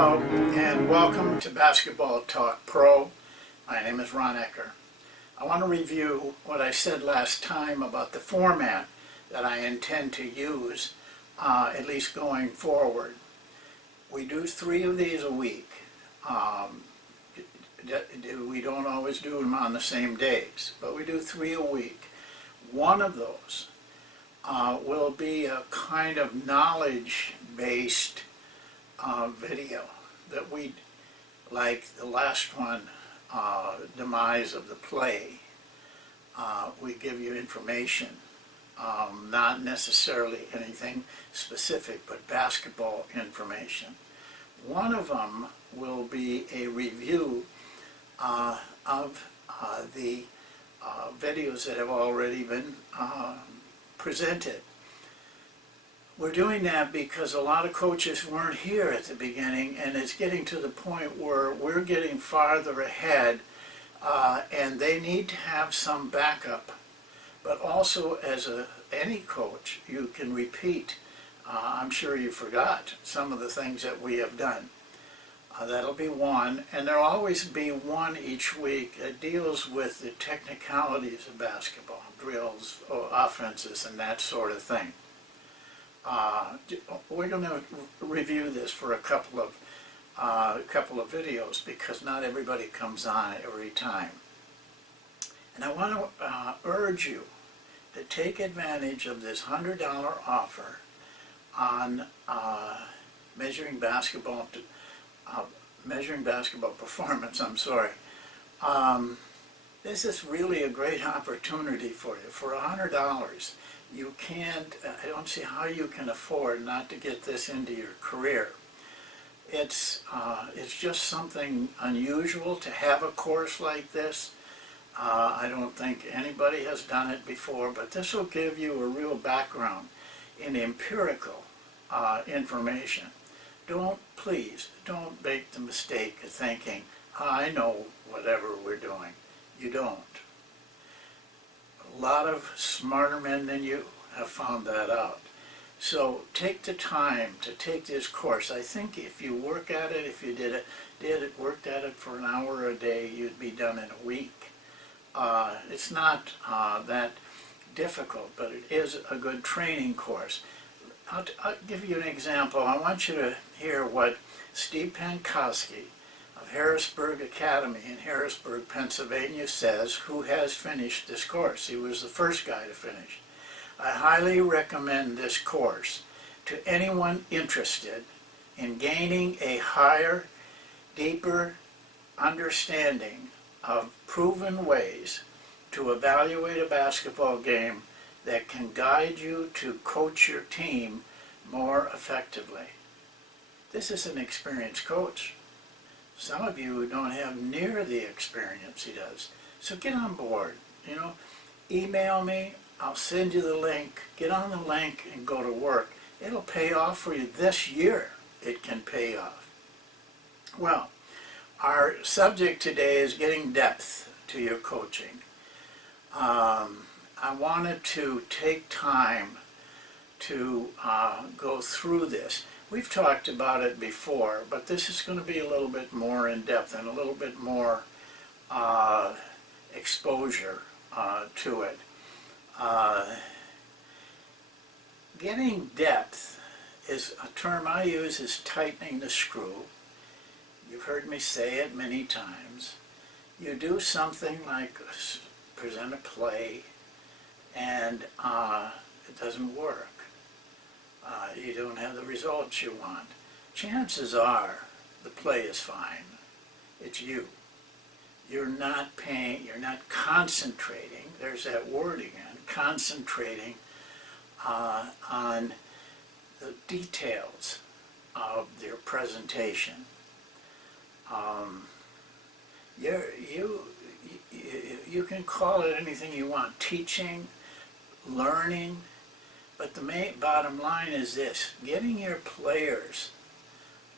Hello and welcome to Basketball Talk Pro. My name is Ron Ecker. I want to review what I said last time about the format that I intend to use, at least going forward. We do 3 of these a week. We don't always do them on the same days, but we do 3 a week. One of those will be a kind of knowledge-based video that we, like the last one, Demise of the Play. We give you information, not necessarily anything specific, but basketball information. One of them will be a review of the videos that have already been presented. We're doing that because a lot of coaches weren't here at the beginning, and it's getting to the point where we're getting farther ahead, and they need to have some backup. But also, as any coach, you can repeat. I'm sure you forgot some of the things that we have done. That'll be one, and there'll always be one each week that deals with the technicalities of basketball, drills, offenses, and that sort of thing. We're going to review this for a couple of videos because not everybody comes on every time. And I want to urge you to take advantage of this $100 offer on measuring basketball performance. I'm sorry. This is really a great opportunity for you. For $100, you can't, I don't see how you can afford not to get this into your career. It's just something unusual to have a course like this. I don't think anybody has done it before, but this will give you a real background in empirical information. Please don't make the mistake of thinking, I know whatever we're doing. You don't. A lot of smarter men than you have found that out. So take the time to take this course. I think if you work at it, if you worked at it for an hour a day, you'd be done in a week. It's not that difficult, but it is a good training course. I'll give you an example. I want you to hear what Steve Pankowski of Harrisburg Academy in Harrisburg, Pennsylvania says, who has finished this course. He was the first guy to finish. I highly recommend this course to anyone interested in gaining a higher, deeper understanding of proven ways to evaluate a basketball game that can guide you to coach your team more effectively. This is an experienced coach. Some of you don't have near the experience he does. So get on board. Email me. I'll send you the link. Get on the link and go to work. It'll pay off for you this year. It can pay off. Well, our subject today is getting depth to your coaching. I wanted to take time to go through this. We've talked about it before, but this is going to be a little bit more in depth and a little bit more exposure to it. Getting depth is a term I use as tightening the screw. You've heard me say it many times. You do something like present a play and it doesn't work. You don't have the results you want. Chances are the play is fine. It's you. You're not concentrating, there's that word again, concentrating on the details of their presentation. You can call it anything you want, teaching, learning, but the bottom line is this: getting your players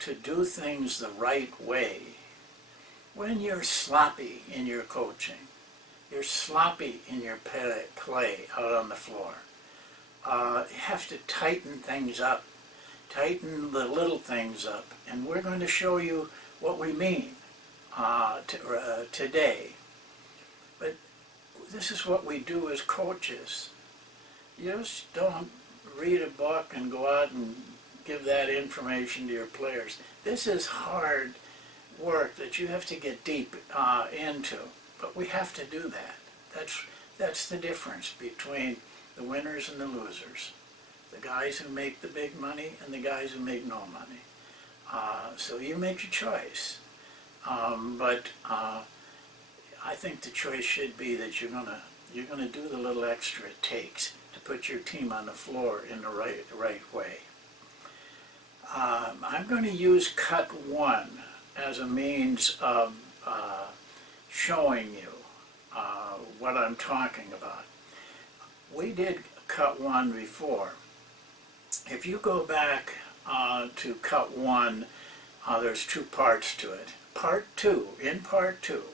to do things the right way. When you're sloppy in your coaching, you're sloppy in your play out on the floor, you have to tighten things up tighten the little things up, and we're going to show you what we mean today. But this is what we do as coaches. You just don't read a book and go out and give that information to your players. This is hard work that you have to get deep into, but we have to do that. That's the difference between the winners and the losers. The guys who make the big money and the guys who make no money. So you make your choice. But I think the choice should be that you're gonna do the little extra it takes to put your team on the floor in the right way. I'm going to use cut one as a means of showing you what I'm talking about. We did cut one before. If you go back to cut one, there's two parts to it. In part two,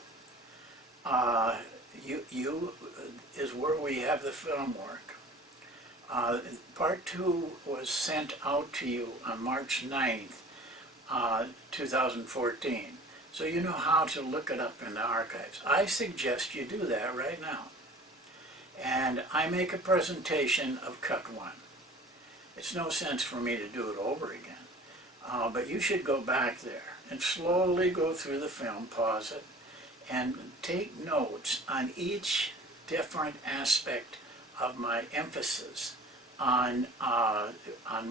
is where we have the film work. Part two was sent out to you on March 9th, 2014. So you know how to look it up in the archives. I suggest you do that right now. And I make a presentation of cut one. It's no sense for me to do it over again. But you should go back there and slowly go through the film, pause it, and take notes on each different aspect of my emphasis on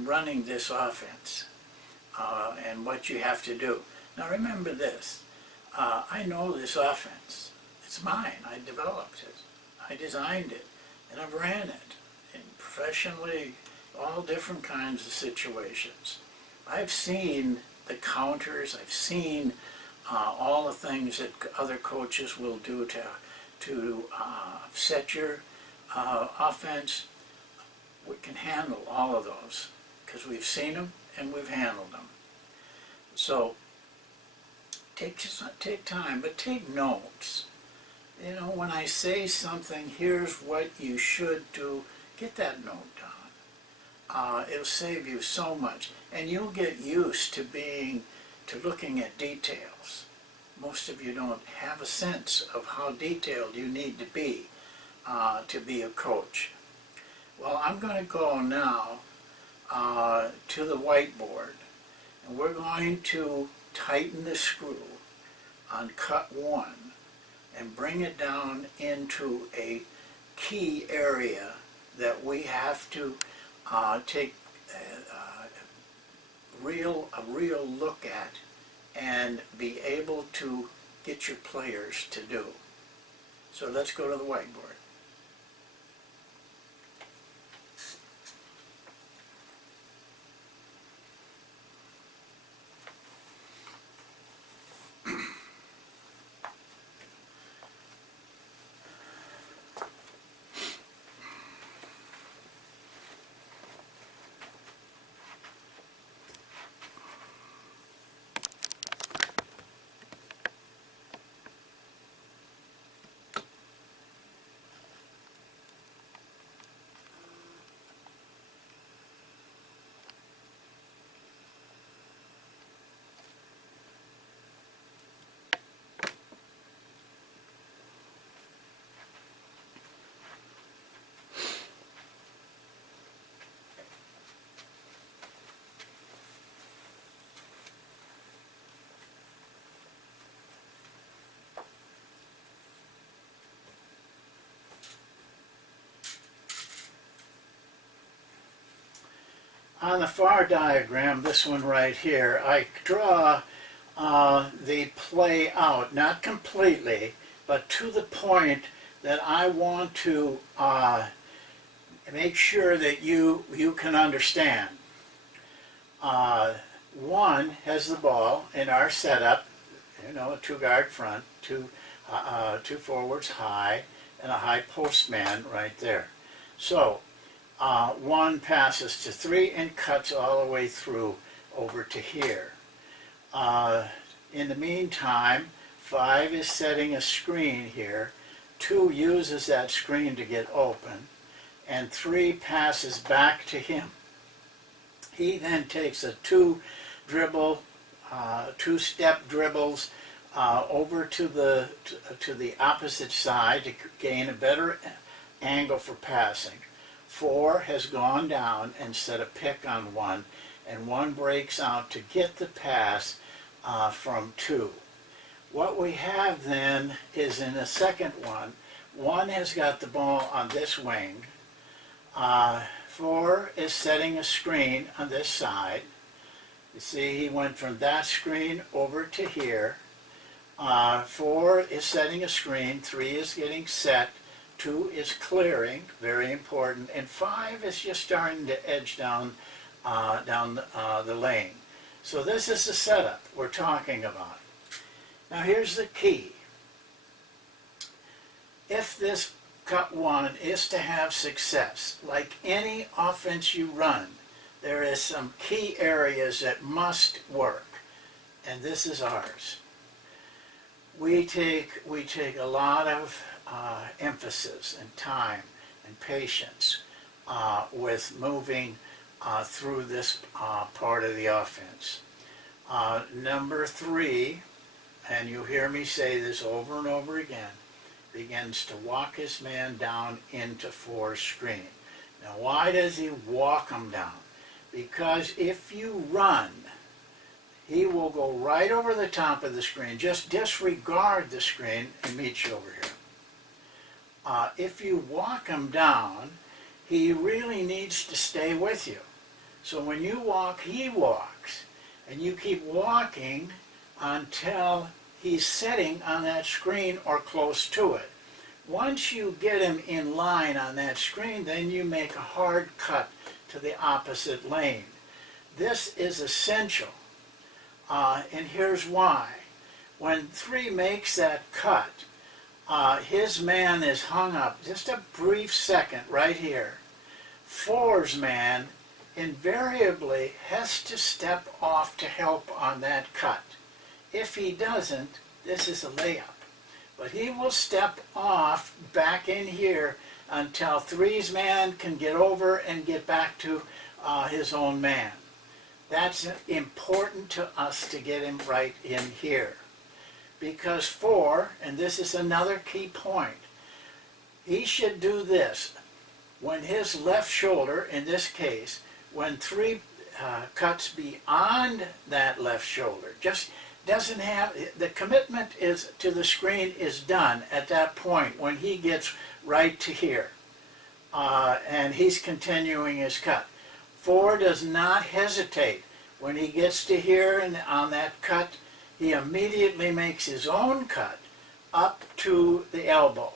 running this offense and what you have to do. Now remember this, I know this offense. It's mine. I developed it. I designed it, and I've ran it, and professionally, all different kinds of situations. I've seen the counters. I've seen all the things that other coaches will do to set your offense. We can handle all of those because we've seen them and we've handled them. So take time, but take notes. You know, when I say something, here's what you should do, get that note down. It'll save you so much, and you'll get used to looking at details. Most of you don't have a sense of how detailed you need to be a coach. Well, I'm going to go now to the whiteboard, and we're going to tighten the screw on cut one and bring it down into a key area that we have to take a real look at and be able to get your players to do. So let's go to the whiteboard. On the far diagram, this one right here, I draw the play out, not completely, but to the point that I want to make sure that you can understand. One has the ball in our setup, you know, a two-guard front, two forwards high, and a high postman right there. So, one passes to three and cuts all the way through over to here. In the meantime, 5 is setting a screen here. 2 uses that screen to get open. And 3 passes back to him. He then takes a two-step dribbles over to the opposite side to gain a better angle for passing. 4 has gone down and set a pick on 1, and 1 breaks out to get the pass from 2. What we have then is in the second one, 1 has got the ball on this wing, 4 is setting a screen on this side. You see he went from that screen over to here. 4 is setting a screen, 3 is getting set, 2 is clearing, very important, and 5 is just starting to edge down the lane. So this is the setup we're talking about. Now here's the key. If this cut 1 is to have success, like any offense you run, there is some key areas that must work, and this is ours. We take a lot of emphasis and time and patience with moving through this part of the offense. Number 3, and you hear me say this over and over again, begins to walk his man down into 4's screen. Now why does he walk him down? Because if you run, he will go right over the top of the screen, just disregard the screen and meet you over here. If you walk him down, he really needs to stay with you. So when you walk, he walks, and you keep walking until he's sitting on that screen or close to it. Once you get him in line on that screen, then you make a hard cut to the opposite lane. This is essential, and here's why. When 3 makes that cut, his man is hung up just a brief second right here. 4's man invariably has to step off to help on that cut. If he doesn't, this is a layup. But he will step off back in here until 3's man can get over and get back to his own man. That's important to us to get him right in here. Because 4, and this is another key point, he should do this. When his left shoulder, in this case, when 3 cuts beyond that left shoulder, just doesn't have, the commitment is to the screen is done at that point when he gets right to here. And he's continuing his cut. 4 does not hesitate. When he gets to here and on that cut, he immediately makes his own cut up to the elbow.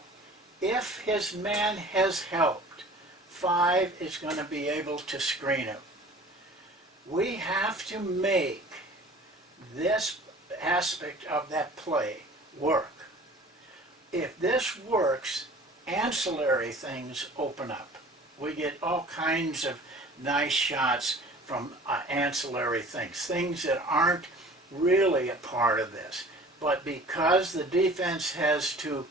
If his man has helped, 5 is going to be able to screen him. We have to make this aspect of that play work. If this works, ancillary things open up. We get all kinds of nice shots from ancillary things that aren't really a part of this. But because the defense has to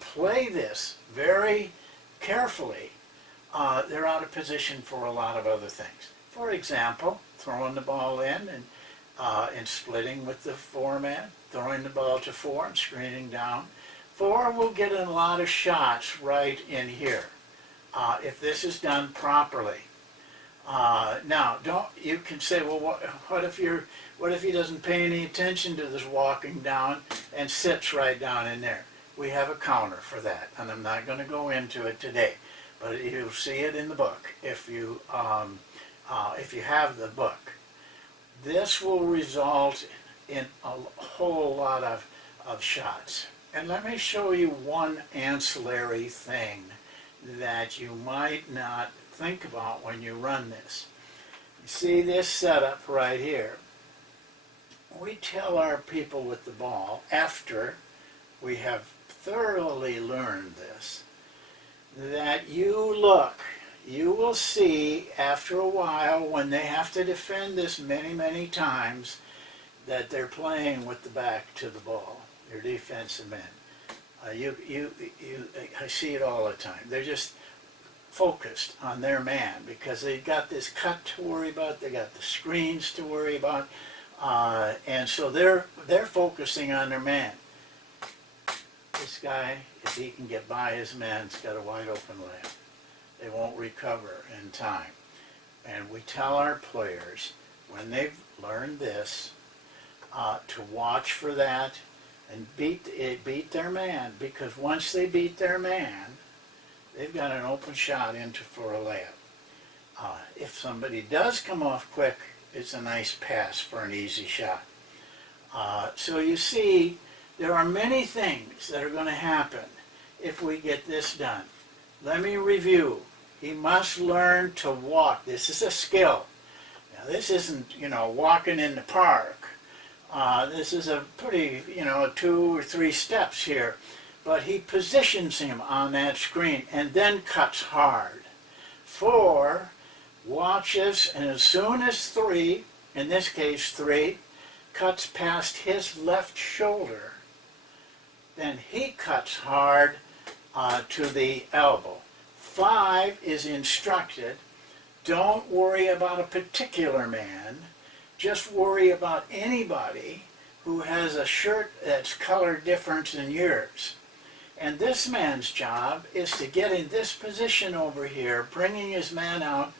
play this very carefully, they're out of position for a lot of other things. For example, throwing the ball in and splitting with the 4-man, throwing the ball to 4 and screening down. 4 will get in a lot of shots right in here if this is done properly. Now, you can say, well, what if he doesn't pay any attention to this walking down and sits right down in there? We have a counter for that, and I'm not going to go into it today, but you'll see it in the book if you have the book. This will result in a whole lot of shots. And let me show you one ancillary thing that you might not think about when you run this. You see this setup right here. We tell our people with the ball, after we have thoroughly learned this, that you will see after a while when they have to defend this many times that they're playing with the back to the ball, your defensive men. I see it all the time. They're just focused on their man because they've got this cut to worry about, they got the screens to worry about, and so they're focusing on their man. This guy, if he can get by his man's got a wide open layup. They won't recover in time. And we tell our players, when they've learned this, to watch for that and beat their man, because once they beat their man, they've got an open shot for a layup. If somebody does come off quick, it's a nice pass for an easy shot. So you see, there are many things that are going to happen if we get this done. Let me review. He must learn to walk. This is a skill. Now, this isn't, walking in the park. This is a pretty, 2 or 3 steps here. But he positions him on that screen and then cuts hard. 4, watches, and as soon as 3, in this case 3, cuts past his left shoulder, then he cuts hard to the elbow. 5 is instructed, don't worry about a particular man, just worry about anybody who has a shirt that's color different than yours. And this man's job is to get in this position over here, bringing his man out,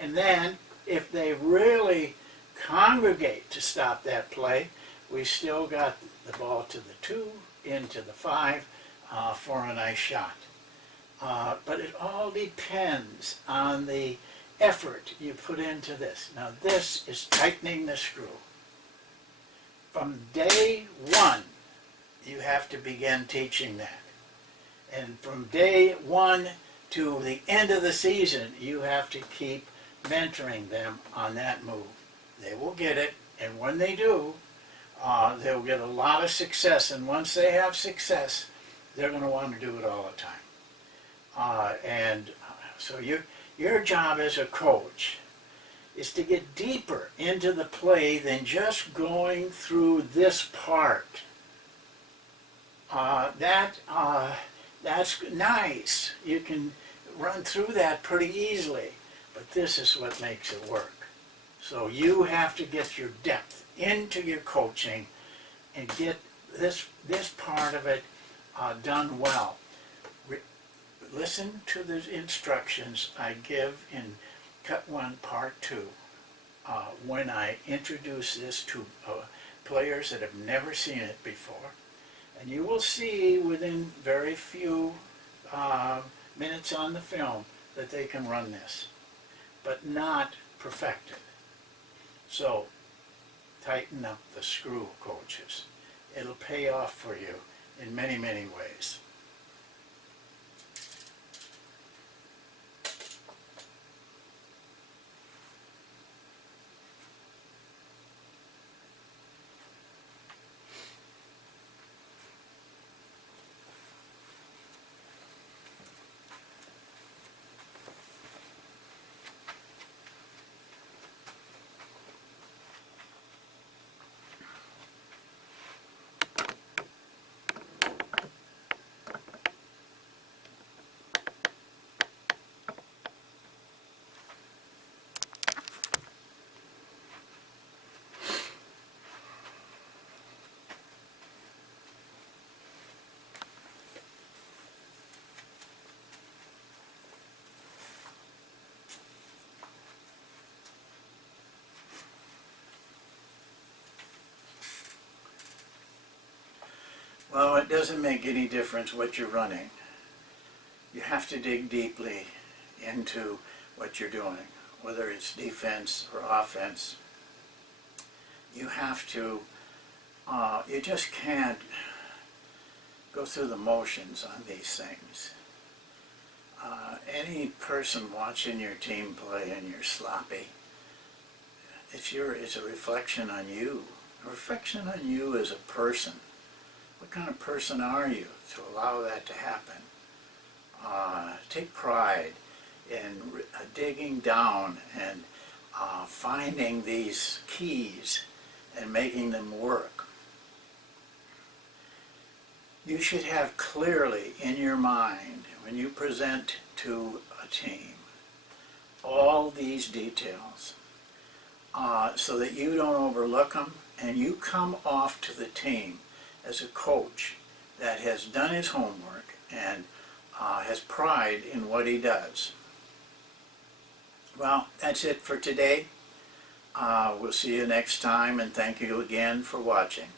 and then if they really congregate to stop that play, we still got the ball to the 2, into the 5 for a nice shot. But it all depends on the effort you put into this. Now this is tightening the screw. From day 1, you have to begin teaching that. And from day 1 to the end of the season, you have to keep mentoring them on that move. They will get it, and when they do, they'll get a lot of success, and once they have success, they're going to want to do it all the time. So your job as a coach is to get deeper into the play than just going through this part. That's nice. You can run through that pretty easily, but this is what makes it work. So you have to get your depth into your coaching and get this part of it done well. Listen to the instructions I give in Cut 1, Part 2 when I introduce this to players that have never seen it before. And you will see within very few minutes on the film that they can run this, but not perfect it. So tighten up the screw, coaches. It'll pay off for you in many, many ways. Well, it doesn't make any difference what you're running. You have to dig deeply into what you're doing, whether it's defense or offense. You have to, you just can't go through the motions on these things. Any person watching your team play and you're sloppy, it's a reflection on you. A reflection on you as a person. What kind of person are you to allow that to happen? Take pride in digging down and finding these keys and making them work. You should have clearly in your mind, when you present to a team. All these details, so that you don't overlook them, and you come off to the team as a coach that has done his homework and has pride in what he does. Well, that's it for today. We'll see you next time, and thank you again for watching.